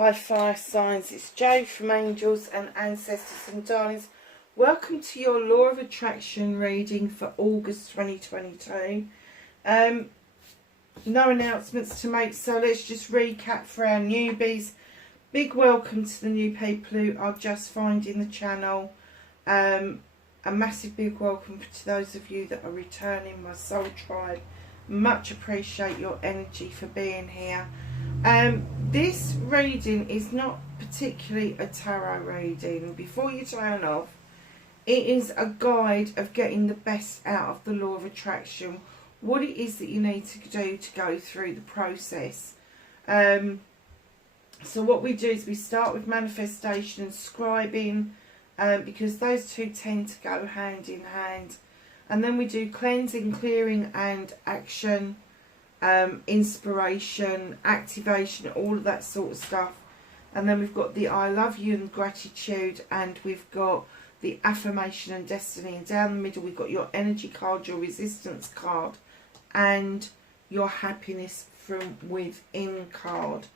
Hi fire signs, it's Jo from Angels and Ancestors and Darlings. Welcome to your Law of Attraction reading for August 2022. No announcements to make, so let's just recap for our newbies. Big welcome to the new people who are just finding the channel. A massive big welcome to those of you that are returning, my soul tribe. Much appreciate your energy for being here. This reading is not particularly a tarot reading. Before you turn off, it is a guide of getting the best out of the law of attraction, what it is that you need to do to go through the process. So what we do is we start with manifestation and scribing, because those two tend to go hand in hand. And then we do cleansing, clearing and action, inspiration, activation, all of that sort of stuff. And then we've got the I love you and gratitude, and we've got the affirmation and destiny. And down the middle we've got your energy card, your resistance card and your happiness from within card.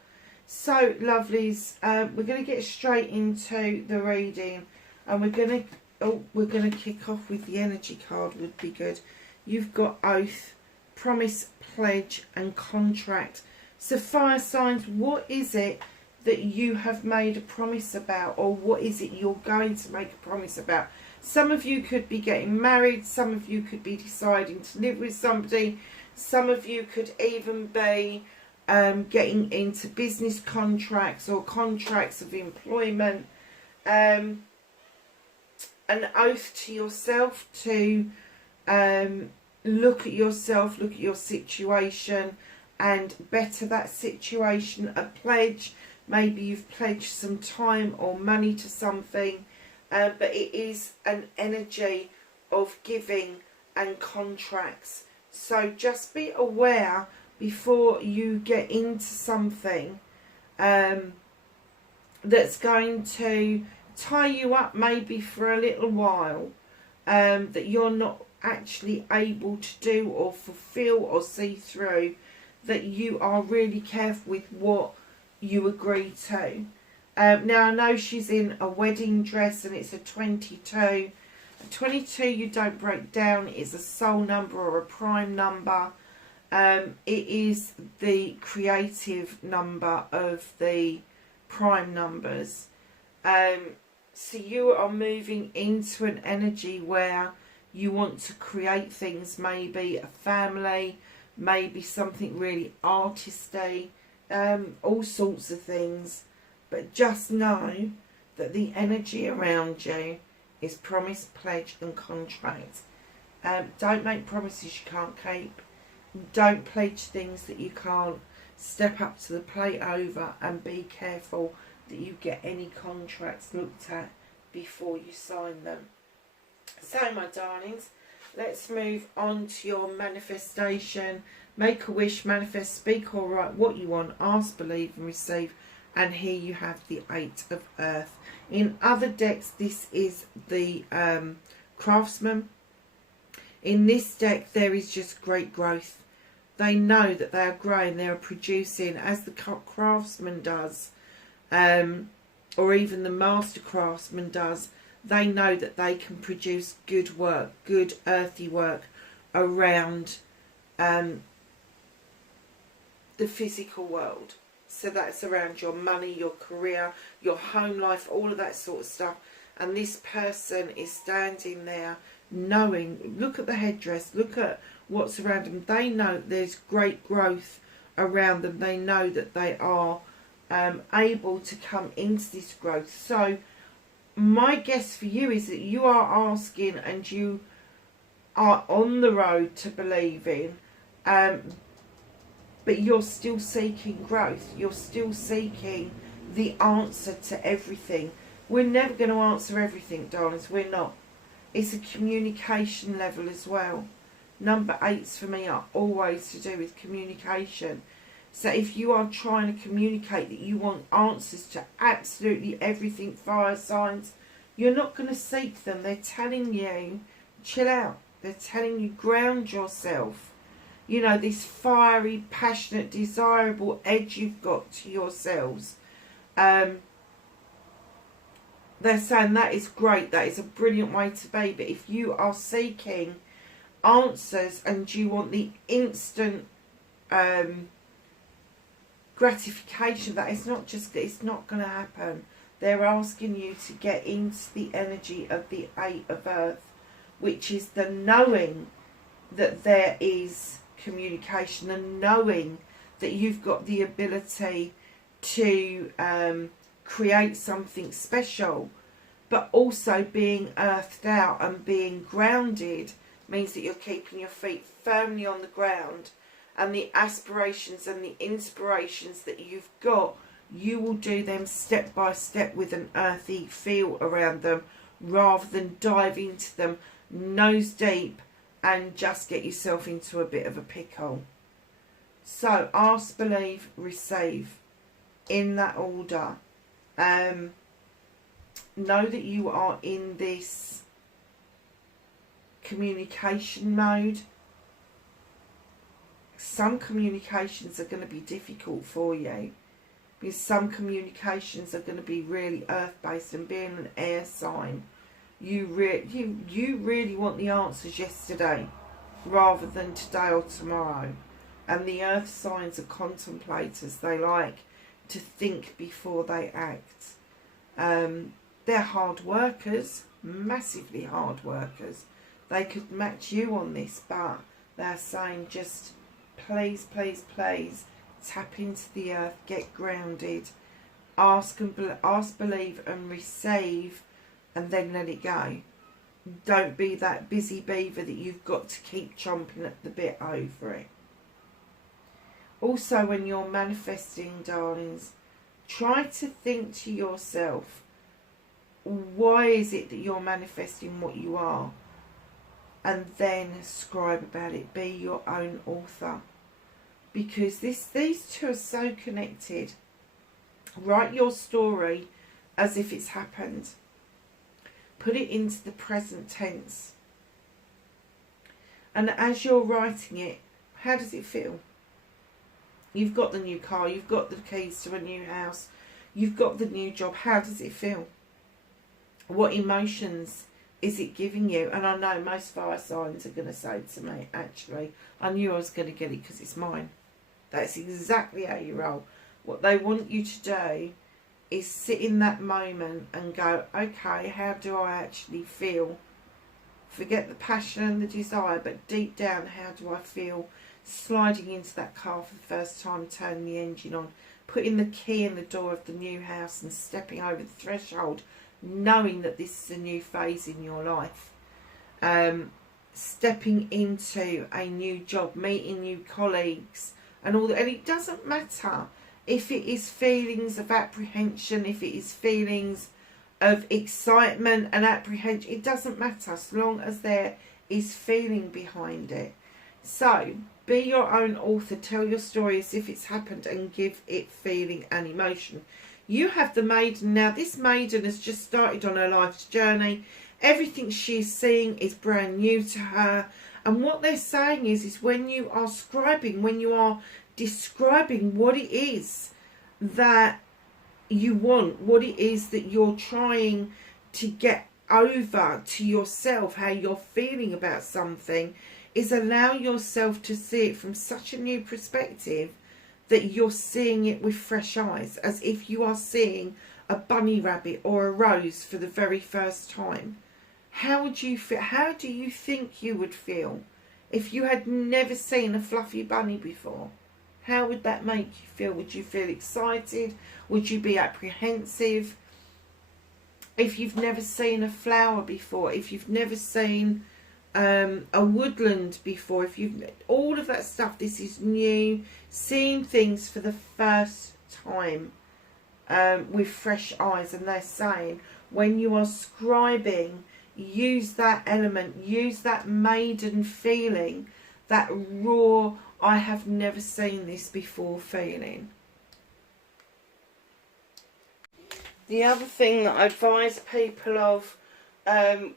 So lovelies, we're going to get straight into the reading, and we're going to kick off with the energy card. Would be good. You've got oath, promise, pledge and contract. So fire signs, what is it that you have made a promise about, or what is it you're going to make a promise about? Some of you could be getting married, some of you could be deciding to live with somebody, some of you could even be getting into business contracts or contracts of employment. An oath to yourself to look at yourself, look at your situation and better that situation. A pledge, maybe you've pledged some time or money to something, but it is an energy of giving and contracts. So just be aware before you get into something that's going to tie you up maybe for a little while, that you're not actually able to do or fulfill or see through, that you are really careful with what you agree to. Now I know she's in a wedding dress and it's a 22. A 22 you don't break down, it's a soul number or a prime number. It is the creative number of the prime numbers. So you are moving into an energy where you want to create things, maybe a family, maybe something really artisty, all sorts of things. But just know that the energy around you is promise, pledge and contract. Don't make promises you can't keep. Don't pledge things that you can't. Step up to the plate over and be careful that you get any contracts looked at before you sign them. So my darlings, let's move on to your manifestation. Make a wish, manifest, speak or write what you want, ask, believe and receive. And here you have the 8 of Earth. In other decks this is the Craftsman. In this deck there is just great growth. They know that they are growing, they are producing as the Craftsman does. Or even the Master Craftsman does. They know that they can produce good work, good earthy work around the physical world. So that's around your money, your career, your home life, all of that sort of stuff. And this person is standing there knowing, look at the headdress, look at what's around them. They know there's great growth around them. They know that they are able to come into this growth. So my guess for you is that you are asking and you are on the road to believing, but you're still seeking growth. You're still seeking the answer to everything. We're never going to answer everything, darlings. We're not. It's a communication level as well. Number 8s for me are always to do with communication. So if you are trying to communicate that you want answers to absolutely everything, fire signs, you're not going to seek them. They're telling you, chill out. They're telling you, ground yourself. You know, this fiery, passionate, desirable edge you've got to yourselves. they're saying that is great, that is a brilliant way to be, but if you are seeking answers and you want the instant gratification, that it's not going to happen. They're asking you to get into the energy of the Eight of Earth, which is the knowing that there is communication, and knowing that you've got the ability to create something special, but also being earthed out and being grounded means that you're keeping your feet firmly on the ground, and the aspirations and the inspirations that you've got, you will do them step by step with an earthy feel around them, rather than dive into them nose deep and just get yourself into a bit of a pickle. So ask, believe, receive, in that order. Know that you are in this communication mode. Some communications are going to be difficult for you, because some communications are going to be really earth-based, and being an air sign, you really want the answers yesterday rather than today or tomorrow. And the earth signs are contemplators. They like to think before they act. They're hard workers, massively hard workers. They could match you on this, but they're saying just please, please, please tap into the earth, get grounded, ask, believe and receive, and then let it go. Don't be that busy beaver that you've got to keep chomping at the bit over it. Also, when you're manifesting, darlings, try to think to yourself, why is it that you're manifesting what you are? And then scribe about it. Be your own author. Because these two are so connected. Write your story as if it's happened. Put it into the present tense. And as you're writing it, how does it feel? You've got the new car, you've got the keys to a new house, you've got the new job. How does it feel? What emotions is it giving you? And I know most fire signs are going to say to me, actually, I knew I was going to get it because it's mine. That's exactly how you roll. What they want you to do is sit in that moment and go, okay, how do I actually feel? Forget the passion and the desire, but deep down, how do I feel sliding into that car for the first time, turning the engine on, putting the key in the door of the new house and stepping over the threshold, knowing that this is a new phase in your life. Stepping into a new job, meeting new colleagues and all that. And it doesn't matter if it is feelings of apprehension, if it is feelings of excitement and apprehension. It doesn't matter, as long as there is feeling behind it. So be your own author. Tell your story as if it's happened and give it feeling and emotion. You have the maiden. Now this maiden has just started on her life's journey. Everything she's seeing is brand new to her. And what they're saying is when you are scribing, when you are describing what it is that you want, what it is that you're trying to get over to yourself, how you're feeling about something, is allow yourself to see it from such a new perspective that you're seeing it with fresh eyes, as if you are seeing a bunny rabbit or a rose for the very first time. How would you feel? How do you think you would feel if you had never seen a fluffy bunny before? How would that make you feel? Would you feel excited? Would you be apprehensive? If you've never seen a flower before, if you've never seen a woodland before, if you've, all of that stuff, this is new, seeing things for the first time with fresh eyes. And they're saying when you are scribing, use that element, use that maiden feeling, that raw, I have never seen this before feeling. The other thing that I advise people of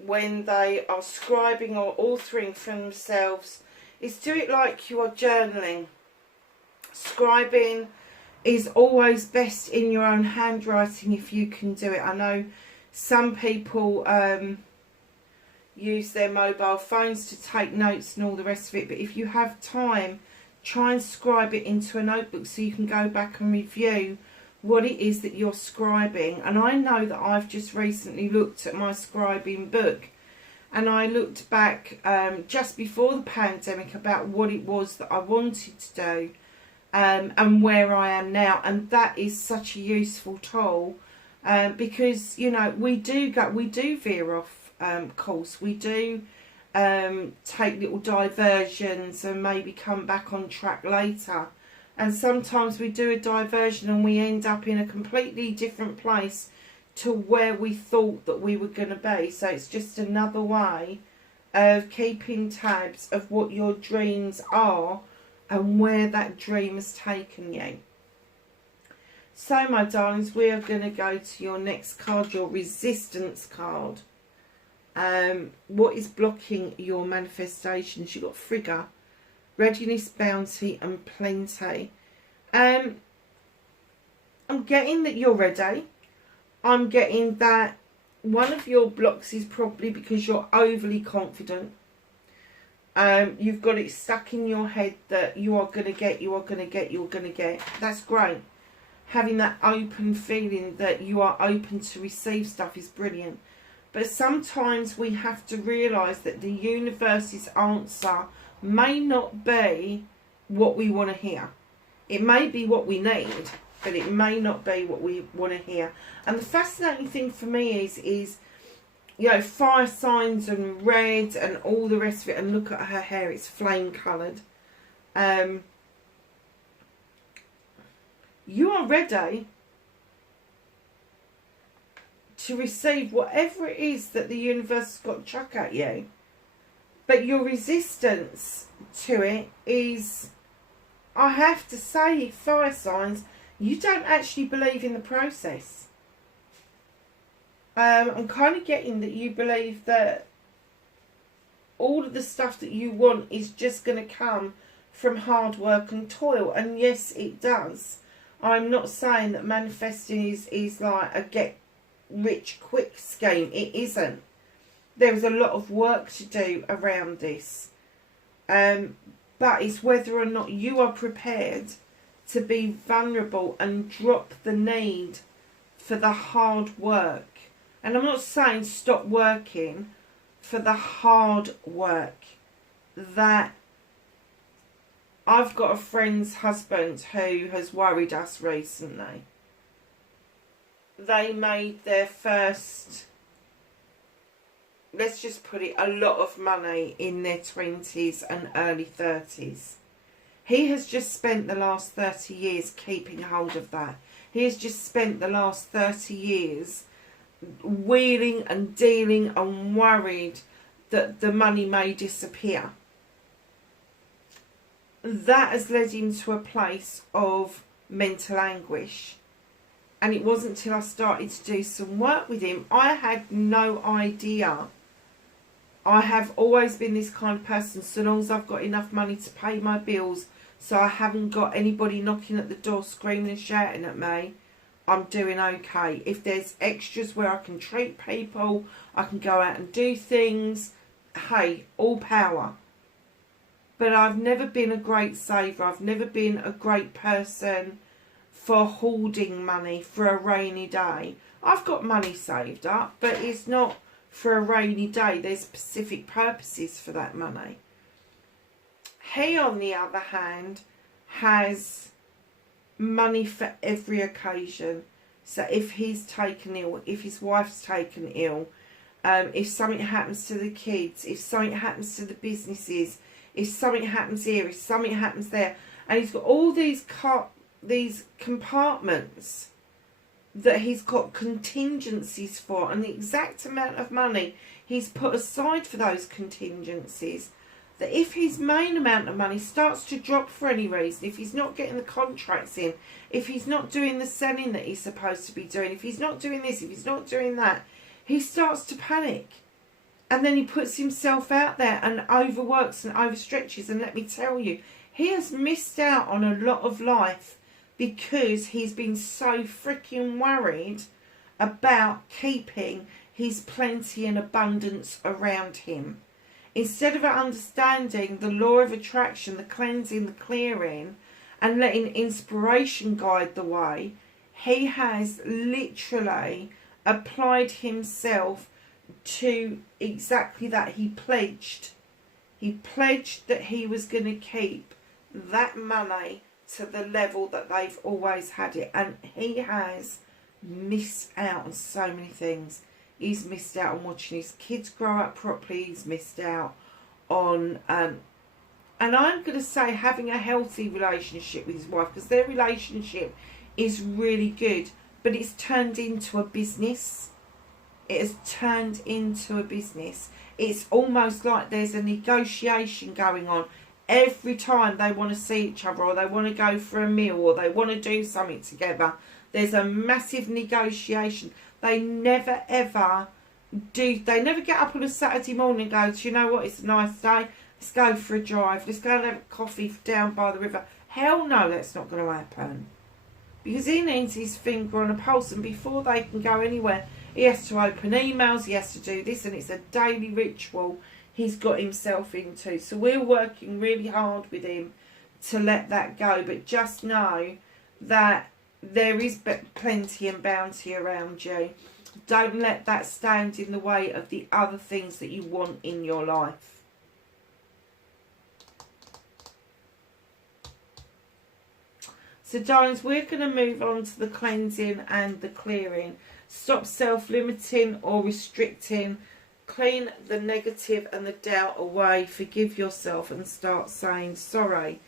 when they are scribing or authoring for themselves is do it like you are journaling. Scribing is always best in your own handwriting if you can do it. I know some people use their mobile phones to take notes and all the rest of it, but if you have time, try and scribe it into a notebook so you can go back and review what it is that you're scribing. And I know that I've just recently looked at my scribing book, and I looked back just before the pandemic about what it was that I wanted to do and where I am now, and that is such a useful tool because, you know, we do veer off course. We do take little diversions and maybe come back on track later. And sometimes we do a diversion and we end up in a completely different place to where we thought that we were going to be. So it's just another way of keeping tabs of what your dreams are and where that dream has taken you. So, my darlings, we are going to go to your next card, your resistance card. What is blocking your manifestations? You've got Frigga, readiness, bounty and plenty. I'm getting that you're ready. I'm getting that one of your blocks is probably because you're overly confident. You've got it stuck in your head that you are going to get, you are going to get, you are going to get. That's great. Having that open feeling that you are open to receive stuff is brilliant. But sometimes we have to realise that the universe's answer may not be what we want to hear. It may be what we need, but it may not be what we want to hear. And the fascinating thing for me is, you know, fire signs and red and all the rest of it. And look at her hair, it's flame coloured. You are ready to receive whatever it is that the universe has got to chuck at you. But your resistance to it is, I have to say, fire signs, you don't actually believe in the process. I'm kind of getting that you believe that all of the stuff that you want is just going to come from hard work and toil. And yes, it does. I'm not saying that manifesting is like a get rich quick scheme. It isn't. There is a lot of work to do around this. But it's whether or not you are prepared to be vulnerable and drop the need for the hard work. And I'm not saying stop working, for the hard work. That I've got a friend's husband who has worried us recently. They made their first, let's just put it, a lot of money in their 20s and early 30s. He has just spent the last 30 years keeping hold of that. He has just spent the last 30 years wheeling and dealing and worried that the money may disappear. That has led him to a place of mental anguish. And it wasn't until I started to do some work with him, I had no idea. I have always been this kind of person, so long as I've got enough money to pay my bills, so I haven't got anybody knocking at the door screaming and shouting at me, I'm doing okay. If there's extras where I can treat people, I can go out and do things, hey, all power. But I've never been a great saver. I've never been a great person for hoarding money for a rainy day. I've got money saved up, but it's not for a rainy day. There's specific purposes for that money. He, on the other hand, has money for every occasion. So if he's taken ill, if his wife's taken ill, if something happens to the kids, if something happens to the businesses, if something happens here, if something happens there, and he's got all these compartments that he's got contingencies for, and the exact amount of money he's put aside for those contingencies, that if his main amount of money starts to drop for any reason, if he's not getting the contracts in, if he's not doing the selling that he's supposed to be doing, if he's not doing this, if he's not doing that, he starts to panic. And then he puts himself out there and overworks and overstretches. And let me tell you, he has missed out on a lot of life because he's been so freaking worried about keeping his plenty and abundance around him. Instead of understanding the law of attraction, the cleansing, the clearing, and letting inspiration guide the way, he has literally applied himself to exactly that. He pledged that he was going to keep that money to the level that they've always had it, and he has missed out on so many things. He's missed out on watching his kids grow up properly. He's missed out on and I'm going to say having a healthy relationship with his wife, because their relationship is really good, but it's turned into a business. It has turned into a business. It's almost like there's a negotiation going on every time they want to see each other, or they want to go for a meal, or they want to do something together. There's a massive negotiation. They never ever do. They never get up on a Saturday morning and go, do you know what, it's a nice day, let's go for a drive, let's go and have a coffee down by the river. Hell no, that's not going to happen. Because he needs his finger on a pulse, and before they can go anywhere, he has to open emails, he has to do this, and it's a daily ritual he's got himself into. So we're working really hard with him to let that go. But just know that there is plenty and bounty around you. Don't let that stand in the way of the other things that you want in your life. So darlings, we're going to move on to the cleansing and the clearing. Stop self-limiting or restricting. Clean the negative and the doubt away. Forgive yourself and start saying sorry.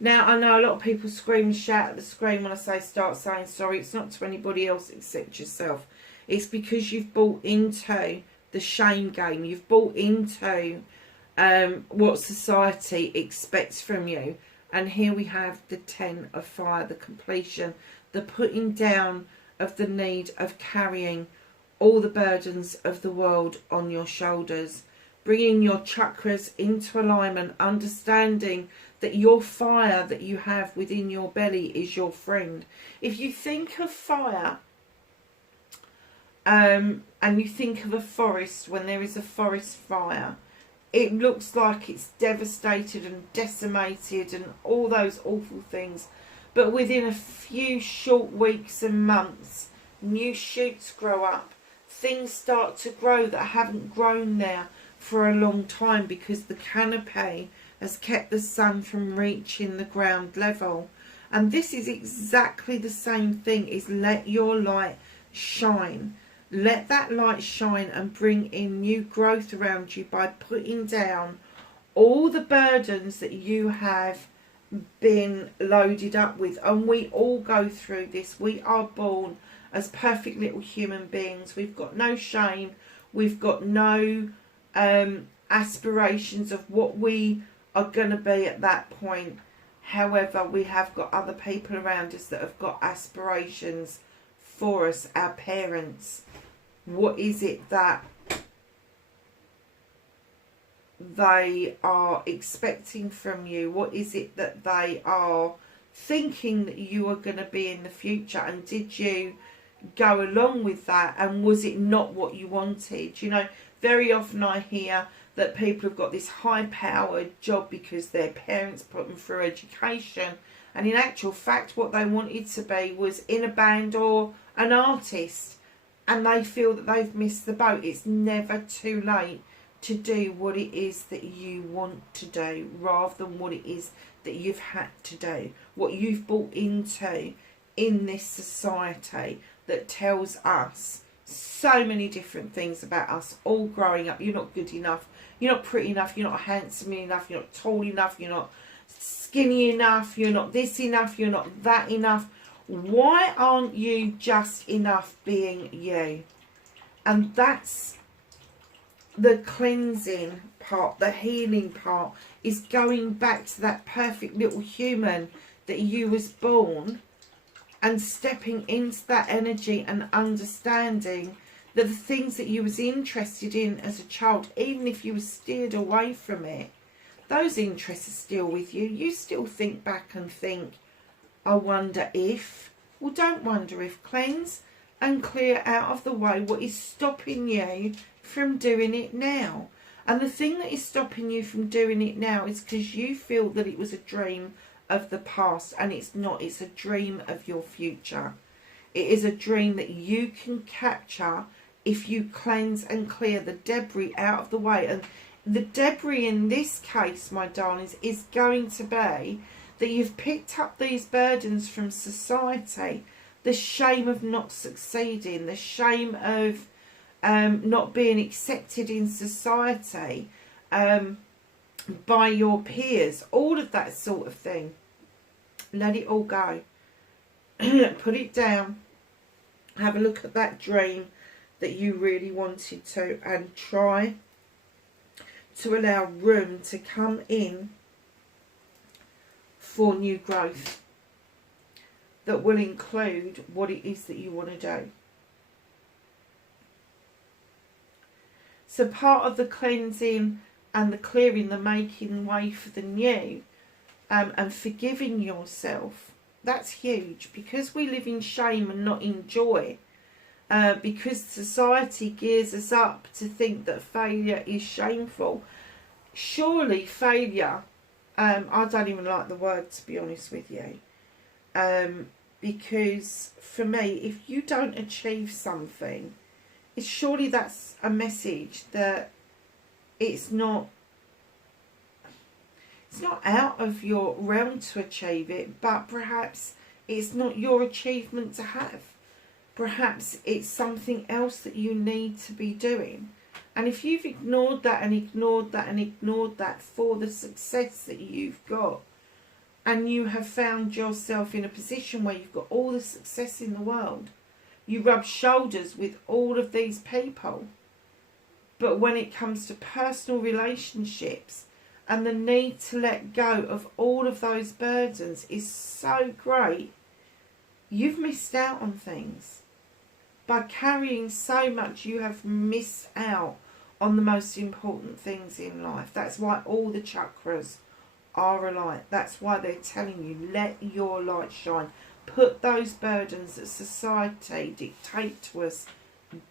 Now, I know a lot of people scream and shout at the screen when I say start saying sorry. It's not to anybody else except yourself. It's because you've bought into the shame game. You've bought into what society expects from you. And here we have the 10 of fire, the completion, the putting down of the need of carrying all the burdens of the world on your shoulders, bringing your chakras into alignment, understanding that your fire that you have within your belly is your friend. If you think of fire and you think of a forest, when there is a forest fire, it looks like it's devastated and decimated and all those awful things. But within a few short weeks and months, new shoots grow up. Things start to grow that haven't grown there for a long time, because the canopy has kept the sun from reaching the ground level. And this is exactly the same thing, is let your light shine. Let that light shine and bring in new growth around you by putting down all the burdens that you have been loaded up with. And we all go through this. We are born as perfect little human beings. We've got no shame. We've got no aspirations of what we are going to be at that point. However, we have got other people around us that have got aspirations for us, our parents. What is it that they are expecting from you? What is it that they are thinking that you are going to be in the future? And did you go along with that? And was it not what you wanted? You know, very often I hear that people have got this high-powered job because their parents put them through education, and in actual fact what they wanted to be was in a band or an artist, and they feel that they've missed the boat. It's never too late to do what it is that you want to do, rather than what it is that you've had to do, what you've bought into in this society that tells us so many different things about us all growing up. You're not good enough, you're not pretty enough, you're not handsome enough, you're not tall enough, you're not skinny enough, you're not this enough, you're not that enough. Why aren't you just enough being you? And that's the cleansing part, the healing part, is going back to that perfect little human that you was born, and stepping into that energy and understanding that the things that you was interested in as a child, even if you were steered away from it, those interests are still with you. You still think back and think, I wonder if. Well, don't wonder if. Cleanse and clear out of the way what is stopping you from doing it now. And the thing that is stopping you from doing it now is because you feel that it was a dream of the past, and it's not. It's a dream of your future. It is a dream that you can capture if you cleanse and clear the debris out of the way. And the debris in this case, my darlings, is going to be that you've picked up these burdens from society. The shame of not succeeding, the shame of not being accepted in society by your peers, all of that sort of thing. Let it all go. Put it down. Have a look at that dream that you really wanted to, and try to allow room to come in for new growth that will include what it is that you want to do. So part of the cleansing and the clearing, the making way for the new, and forgiving yourself, that's huge, because we live in shame and not in joy. Because society gears us up to think that failure is shameful. Surely failure, I don't even like the word, to be honest with you. Because for me, if you don't achieve something, surely that's a message that it's not out of your realm to achieve it, but perhaps it's not your achievement to have. Perhaps it's something else that you need to be doing. And if you've ignored that and ignored that and ignored that for the success that you've got, and you have found yourself in a position where you've got all the success in the world, you rub shoulders with all of these people, but when it comes to personal relationships and the need to let go of all of those burdens is so great, you've missed out on things. By carrying so much, you have missed out on the most important things in life. That's why all the chakras are alike. That's why they're telling you, let your light shine. Put those burdens that society dictate to us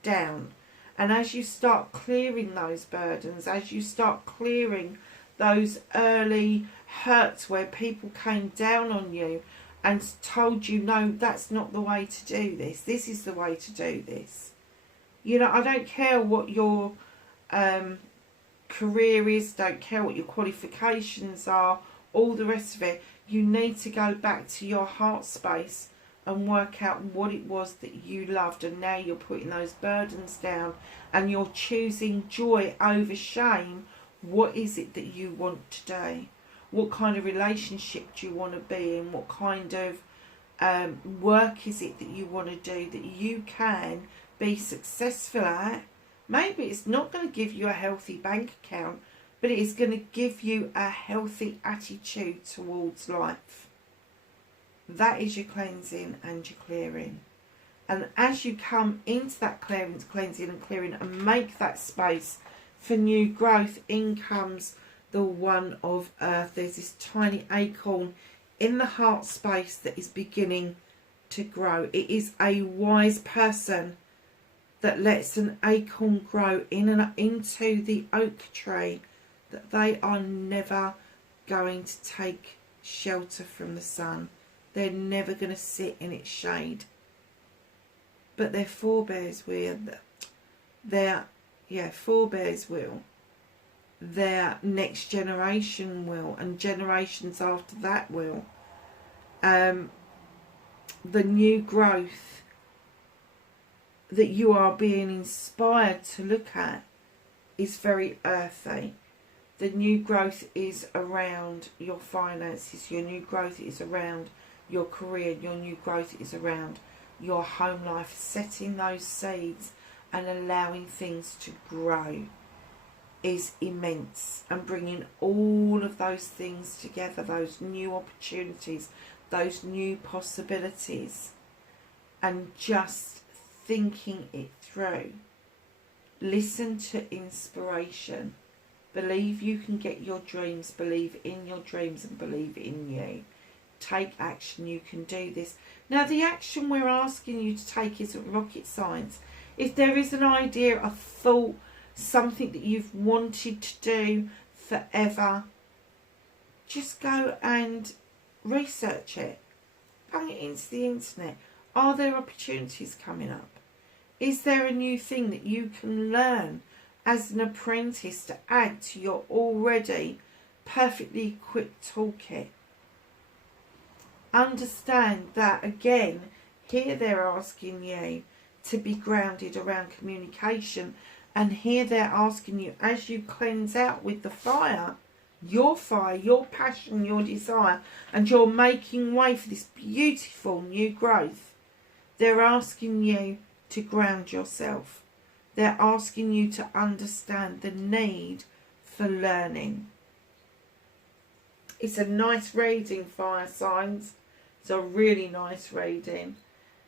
down. And as you start clearing those burdens, as you start clearing those early hurts where people came down on you and told you, no, that's not the way to do this. This is the way to do this. You know, I don't care what your career is, don't care what your qualifications are, all the rest of it. You need to go back to your heart space and work out what it was that you loved. And now you're putting those burdens down and you're choosing joy over shame. What is it that you want today? What kind of relationship do you want to be in? What kind of work is it that you want to do that you can be successful at? Maybe it's not going to give you a healthy bank account, but it is going to give you a healthy attitude towards life. That is your cleansing and your clearing. And as you come into that cleansing and clearing and make that space for new growth, in comes the One of Earth. There's this tiny acorn in the heart space that is beginning to grow. It is a wise person that lets an acorn grow in and into the oak tree, that they are never going to take shelter from the sun. They're never going to sit in its shade. But their forebears will. Forebears will. Their next generation will, and generations after that will. The new growth that you are being inspired to look at is very earthy. The new growth is around your finances. Your new growth is around your career. Your new growth is around your home life. Setting those seeds and allowing things to grow is immense, and bringing all of those things together, those new opportunities, those new possibilities, and just thinking it through. Listen to inspiration. Believe you can get your dreams. Believe in your dreams and believe in you. take action. You can do this. Now, the action we're asking you to take isn't rocket science. If there is an idea, a thought, something that you've wanted to do forever, just go and research it. Bang it into the internet. Are there opportunities coming up? Is there a new thing that you can learn as an apprentice to add to your already perfectly equipped toolkit? Understand that, again, here they're asking you to be grounded around communication, and here they're asking you, as you cleanse out with the fire, your passion, your desire, and you're making way for this beautiful new growth, they're asking you to ground yourself. They're asking you to understand the need for learning. It's a nice reading, fire signs. It's a really nice reading.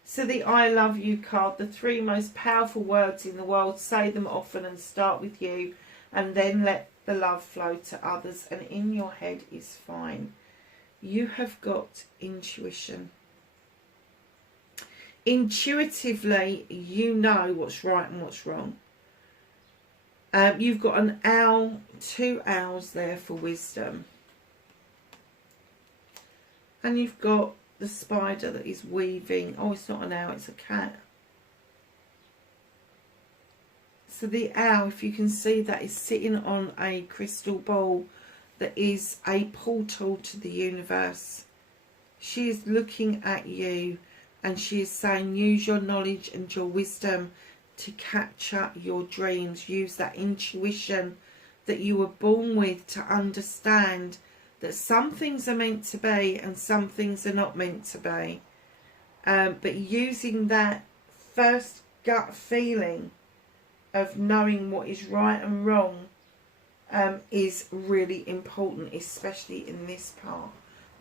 So the I love you card, the 3 most powerful words in the world, say them often and start with you, and then let the love flow to others, and in your head is fine. You have got intuition. Intuitively, you know what's right and what's wrong. You've got an owl, 2 owls there for wisdom. And you've got the spider that is weaving. Oh, it's not an owl, it's a cat. So the owl, if you can see that, is sitting on a crystal ball that is a portal to the universe. She is looking at you and she is saying, use your knowledge and your wisdom to capture your dreams. Use that intuition that you were born with to understand that some things are meant to be and some things are not meant to be. But using that first gut feeling of knowing what is right and wrong is really important, especially in this part.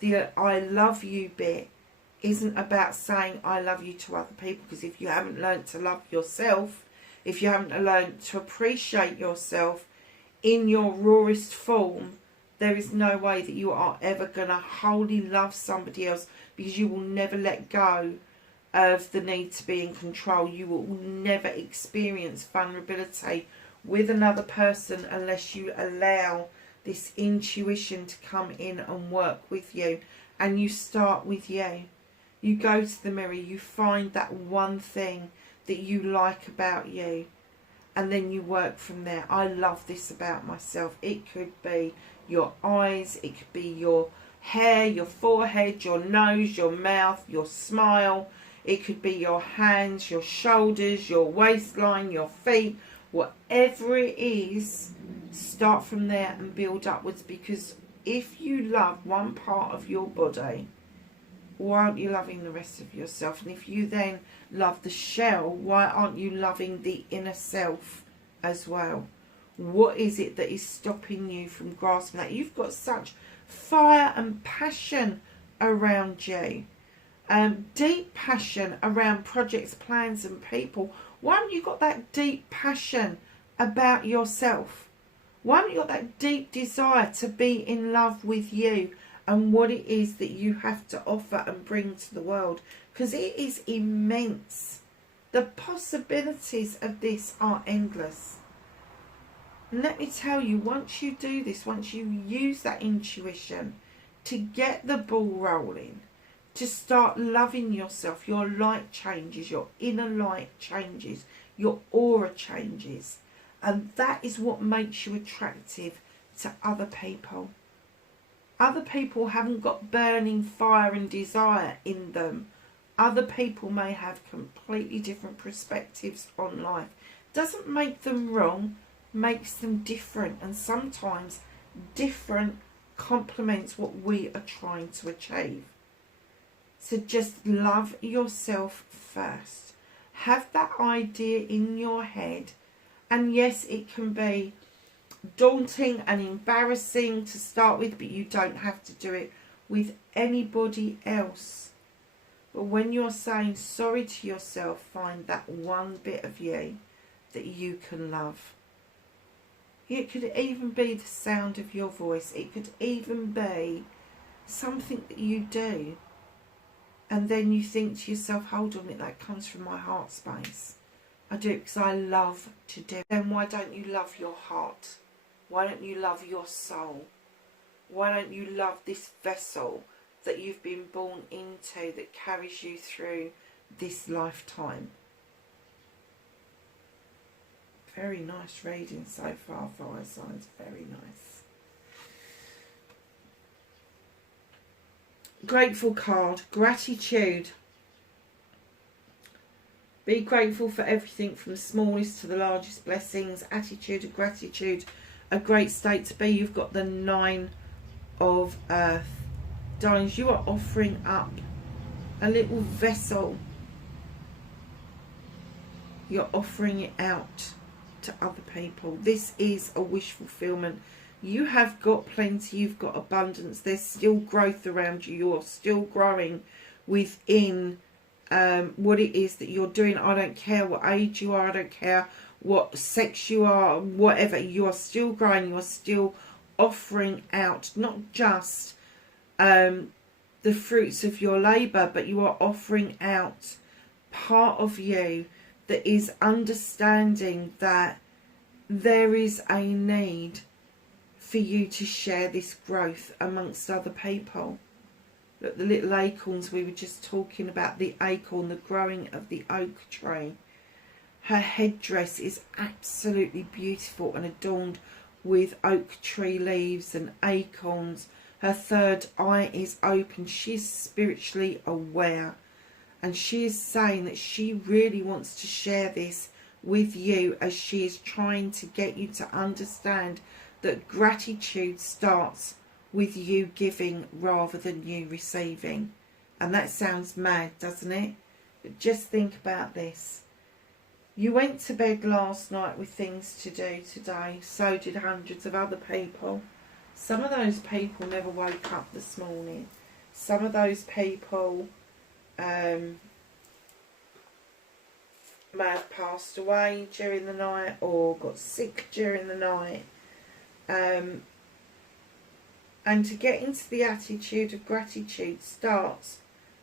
The I love you bit isn't about saying I love you to other people, because if you haven't learned to love yourself, if you haven't learned to appreciate yourself in your rawest form, there is no way that you are ever going to wholly love somebody else, because you will never let go of the need to be in control. You will never experience vulnerability with another person unless you allow this intuition to come in and work with you. And you start with you. You go to the mirror, you find that one thing that you like about you, and then you work from there. I love this about myself. It could be your eyes, it could be your hair, your forehead, your nose, your mouth, your smile. It could be your hands, your shoulders, your waistline, your feet. Whatever it is, start from there and build upwards, because if you love one part of your body, why aren't you loving the rest of yourself? And if you then love the shell, why aren't you loving the inner self as well? What is it that is stopping you from grasping that? You've got such fire and passion around you. Deep passion around projects, plans and people. Why haven't you got that deep passion about yourself? Why haven't you got that deep desire to be in love with you and what it is that you have to offer and bring to the world? Because it is immense. The possibilities of this are endless. And let me tell you, once you do this, once you use that intuition to get the ball rolling, to start loving yourself, your light changes, your inner light changes, your aura changes. And that is what makes you attractive to other people. Other people haven't got burning fire and desire in them. Other people may have completely different perspectives on life. Doesn't make them wrong, makes them different. And sometimes different complements what we are trying to achieve. So just love yourself first. Have that idea in your head. And yes, it can be daunting and embarrassing to start with, but you don't have to do it with anybody else. But when you're saying sorry to yourself, find that one bit of you that you can love. It could even be the sound of your voice. It could even be something that you do, and then you think to yourself, hold on a minute, that comes from my heart space. I do it because I love to do it. Then why don't you love your heart? Why don't you love your soul? Why don't you love this vessel that you've been born into, that carries you through this lifetime? Very nice reading so far, fire signs. Very nice. Grateful card. Gratitude. Be grateful for everything from the smallest to the largest blessings. Attitude of gratitude. A great state to be. You've got the 9 of Earth. Darlings, you are offering up a little vessel. You're offering it out to other people. This is a wish fulfillment. You have got plenty. You've got abundance. There's still growth around you. You're still growing within what it is that you're doing. I don't care what age you are. I don't care what sex you are. Whatever. You are still growing. You are still offering out not just the fruits of your labour, but you are offering out part of you that is understanding that there is a need for you to share this growth amongst other people. Look, the little acorns we were just talking about, the acorn, the growing of the oak tree. Her headdress is absolutely beautiful and adorned with oak tree leaves and acorns. Her third eye is open. She's spiritually aware. And she is saying that she really wants to share this with you, as she is trying to get you to understand that gratitude starts with you giving rather than you receiving. And that sounds mad, doesn't it? But just think about this. You went to bed last night with things to do today. So did hundreds of other people. Some of those people never woke up this morning. Some of those people may have passed away during the night or got sick during the night. And to get into the attitude of gratitude starts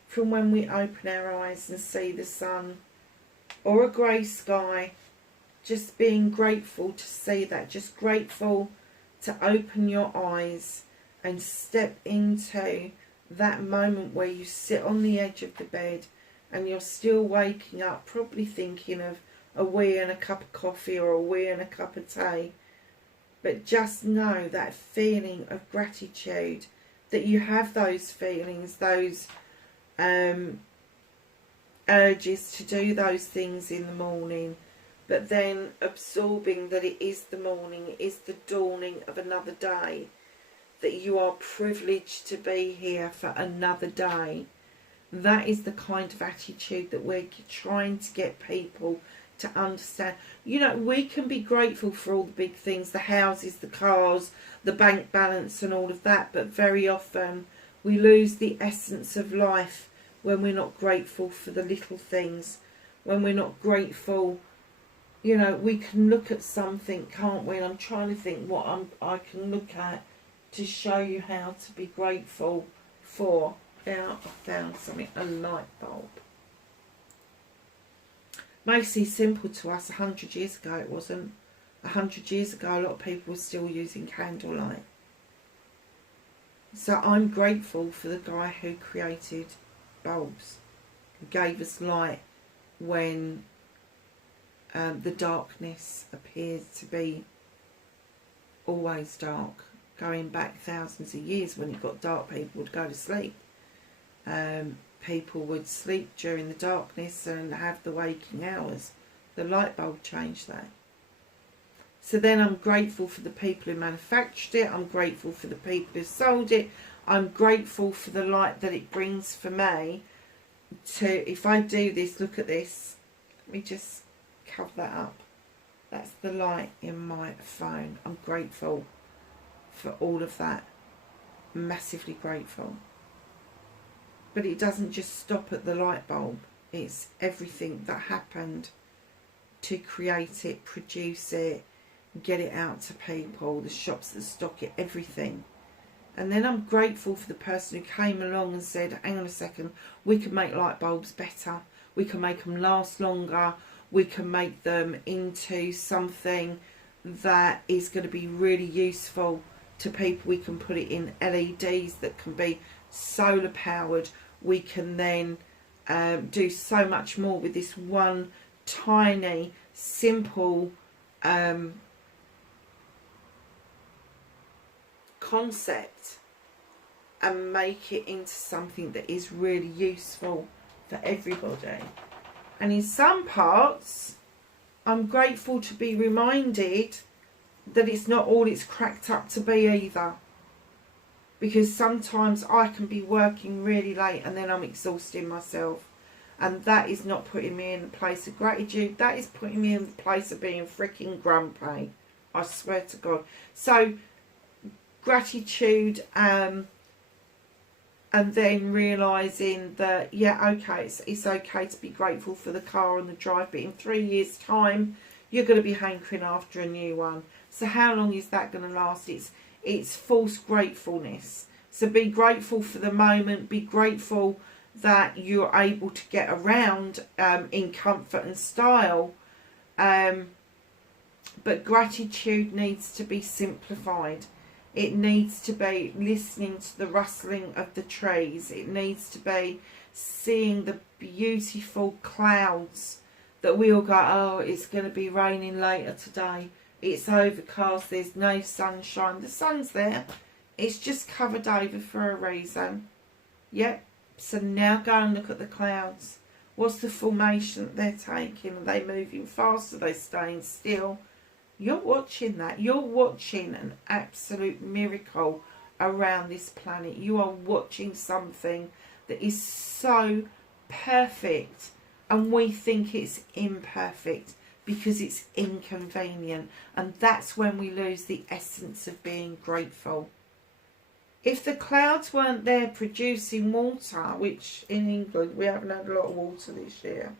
from when we open our eyes and see the sun or a grey sky. Just being grateful to see that. Just grateful to open your eyes and step into that moment where you sit on the edge of the bed and you're still waking up, probably thinking of a wee and a cup of coffee or a wee and a cup of tea. But just know that feeling of gratitude, that you have those feelings, those urges to do those things in the morning, but then absorbing that it is the morning, it is the dawning of another day, that you are privileged to be here for another day. That is the kind of attitude that we're trying to get people to understand. You know, we can be grateful for all the big things, the houses, the cars, the bank balance and all of that, but very often we lose the essence of life when we're not grateful for the little things, when we're not grateful. You know, we can look at something, can't we? And I'm trying to think what I can look at to show you how to be grateful for. Now I found something, a light bulb. Mostly simple to us. 100 years ago it wasn't. 100 years ago a lot of people were still using candlelight. So I'm grateful for the guy who created bulbs, who gave us light when the darkness appeared to be always dark. Going back thousands of years, when it got dark, people would go to sleep. People would sleep during the darkness and have the waking hours. The light bulb changed that. So then I'm grateful for the people who manufactured it. I'm grateful for the people who sold it. I'm grateful for the light that it brings for me to, if I do this, look at this. Let me just cover that up. That's the light in my phone. I'm grateful for all of that. Massively grateful. But it doesn't just stop at the light bulb. It's everything that happened to create it, produce it, get it out to people, the shops that stock it, everything. And then I'm grateful for the person who came along and said, hang on a second, we can make light bulbs better. We can make them last longer. We can make them into something that is going to be really useful to people. We can put it in LEDs that can be solar powered. We can then do so much more with this one tiny, simple concept, and make it into something that is really useful for everybody. And in some parts, I'm grateful to be reminded that it's not all it's cracked up to be either. Because sometimes I can be working really late and then I'm exhausting myself. And that is not putting me in a place of gratitude. That is putting me in a place of being freaking grumpy. I swear to God. So, gratitude, and then realising that, yeah, okay, it's okay to be grateful for the car and the drive, but in 3 years' time, you're going to be hankering after a new one. So how long is that going to last? It's false gratefulness. So be grateful for the moment. Be grateful that you're able to get around in comfort and style. But gratitude needs to be simplified. It needs to be listening to the rustling of the trees. It needs to be seeing the beautiful clouds that we all go, oh, it's going to be raining later today. It's overcast. There's no sunshine. The sun's there. It's just covered over for a reason. Yep. So now go and look at the clouds. What's the formation that they're taking? Are they moving fast? Are they staying still? You're watching that. You're watching an absolute miracle around this planet. You are watching something that is so perfect, and we think it's imperfect because it's inconvenient. And that's when we lose the essence of being grateful. If the clouds weren't there producing water, which in England we haven't had a lot of water this year,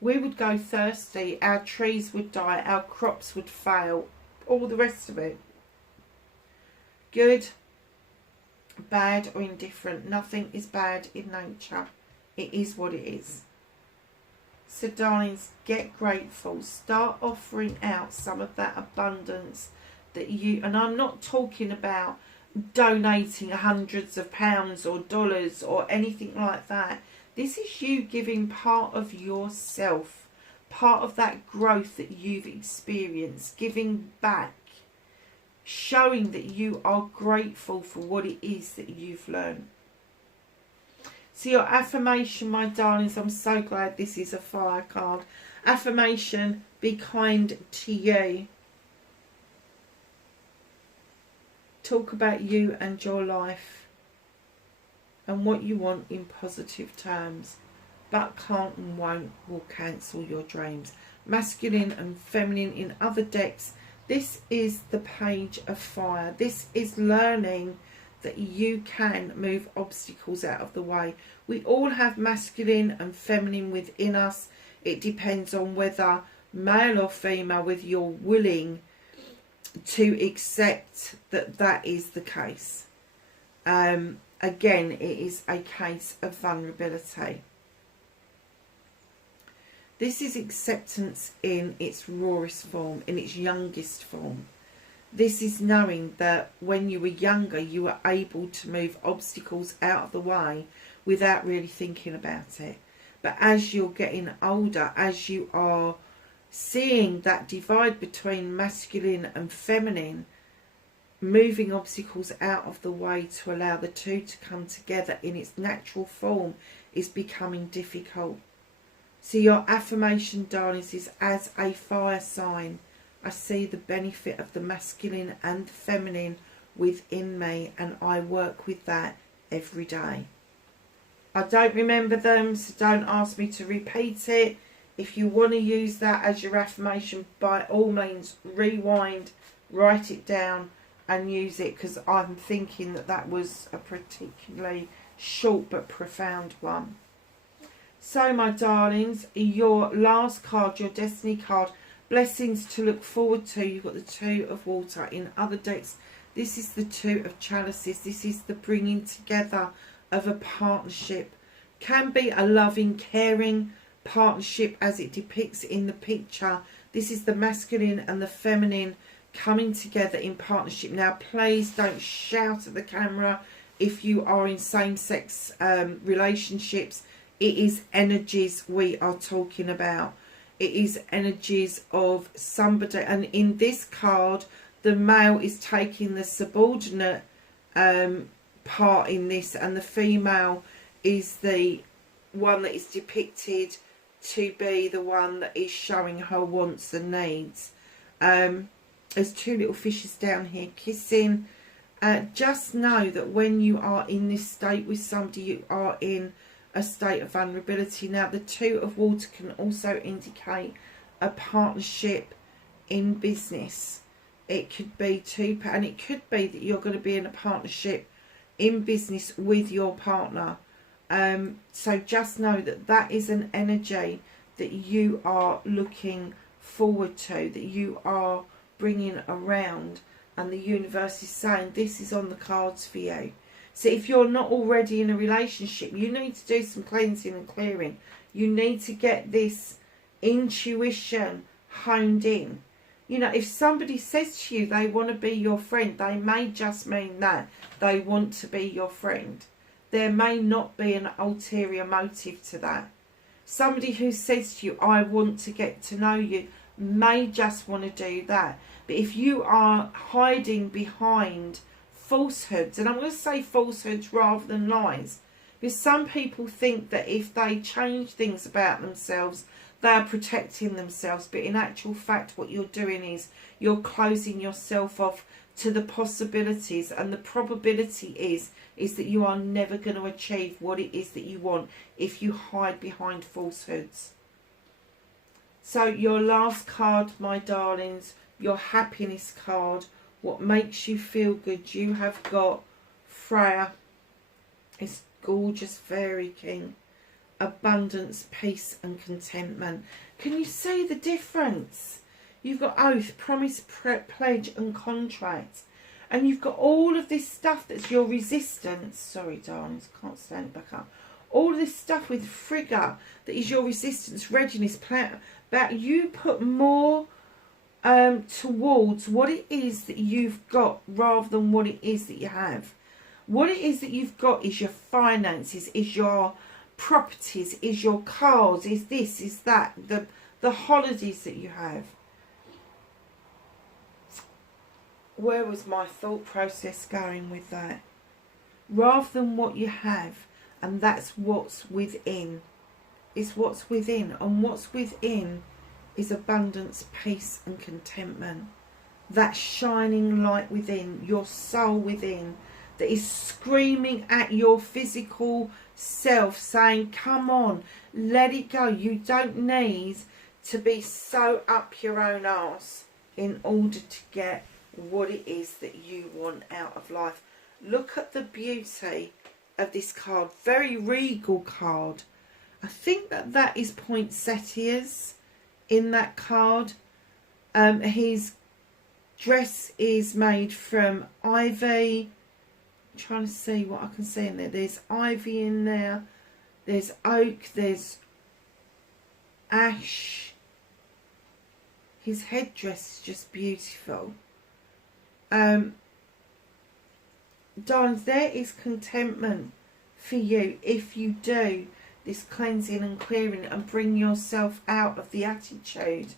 we would go thirsty, our trees would die, our crops would fail, all the rest of it. Good, bad or indifferent, nothing is bad in nature. It is what it is. So darlings, get grateful. Start offering out some of that abundance that you, and I'm not talking about donating hundreds of pounds or dollars or anything like that. This is you giving part of yourself, part of that growth that you've experienced, giving back, showing that you are grateful for what it is that you've learned. So your affirmation, my darlings, I'm so glad this is a fire card. Affirmation, be kind to you. Talk about you and your life and what you want in positive terms. But can't and won't will cancel your dreams. Masculine and feminine in other decks. This is the Page of Fire. This is learning that you can move obstacles out of the way. We all have masculine and feminine within us. It depends on whether male or female, whether you're willing to accept that that is the case. Again, it is a case of vulnerability. This is acceptance in its rawest form, in its youngest form. This is knowing that when you were younger, you were able to move obstacles out of the way without really thinking about it. But as you're getting older, as you are seeing that divide between masculine and feminine, moving obstacles out of the way to allow the two to come together in its natural form is becoming difficult. So your affirmation, darlings, is as a fire sign. I see the benefit of the masculine and the feminine within me, and I work with that every day. I don't remember them, so don't ask me to repeat it. If you want to use that as your affirmation, by all means, rewind, write it down and use it, because I'm thinking that that was a particularly short but profound one. So, my darlings, your last card, your destiny card, blessings to look forward to. You've got the Two of Water. In other decks, This is the Two of Chalices. This is the bringing together of a partnership. Can be a loving, caring partnership as it depicts in the picture. This is the masculine and the feminine coming together in partnership. Now, please don't shout at the camera if you are in same-sex relationships. It is energies we are talking about. It is energies of somebody. And in this card, the male is taking the subordinate part in this, and the female is the one that is depicted to be the one that is showing her wants and needs. There's two little fishes down here kissing. Just know that when you are in this state with somebody, you are in a state of vulnerability. Now, the Two of Water can also indicate a partnership in business. It could be two, and it could be that you're going to be in a partnership in business with your partner. So just know that that is an energy that you are looking forward to, that you are bringing around, and the universe is saying this is on the cards for you. So if you're not already in a relationship, you need to do some cleansing and clearing. You need to get this intuition honed in. You know, if somebody says to you they want to be your friend, they may just mean that they want to be your friend. There may not be an ulterior motive to that. Somebody who says to you, I want to get to know you, may just want to do that. But if you are hiding behind falsehoods, and I'm going to say falsehoods rather than lies, because some people think that if they change things about themselves, they are protecting themselves. But in actual fact, what you're doing is you're closing yourself off to the possibilities, and the probability is that you are never going to achieve what it is that you want if you hide behind falsehoods. So your last card, my darlings, your happiness card, what makes you feel good. You have got Freya, it's gorgeous fairy king, abundance, peace and contentment. Can you see the difference? You've got oath, promise, pledge and contract. And you've got all of this stuff that's your resistance. Sorry, darlings, can't stand it back up. All of this stuff with Frigga that is your resistance, readiness, plan. That you put more towards what it is that you've got rather than what it is that you have. What it is that you've got is your finances, is your properties, is your cars, is this, is that, the holidays that you have. Where was my thought process going with that? Rather than what you have, and that's what's within. It's what's within, and what's within is abundance, peace and contentment. That shining light within, your soul within, that is screaming at your physical self, saying, come on, let it go. You don't need to be so up your own arse in order to get what it is that you want out of life. Look at the beauty of this card. Very regal card. I think that is poinsettias in that card. His dress is made from ivy. I'm trying to see what I can see in there. There's ivy in there. There's oak. There's ash. His headdress is just beautiful. Darlings, there is contentment for you if you do this cleansing and clearing and bring yourself out of the attitude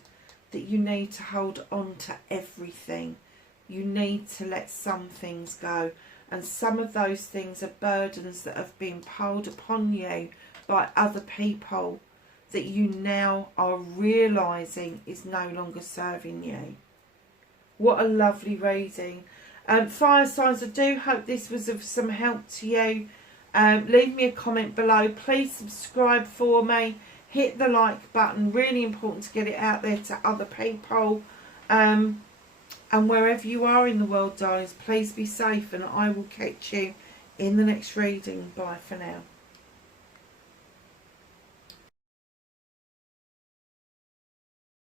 that you need to hold on to everything. You need to let some things go, and some of those things are burdens that have been piled upon you by other people that you now are realising is no longer serving you. What a lovely reading. Fire signs, I do hope this was of some help to you. Leave me a comment below. Please subscribe for me. Hit the like button. Really important to get it out there to other people. And wherever you are in the world, darlings, please be safe, and I will catch you in the next reading. Bye for now.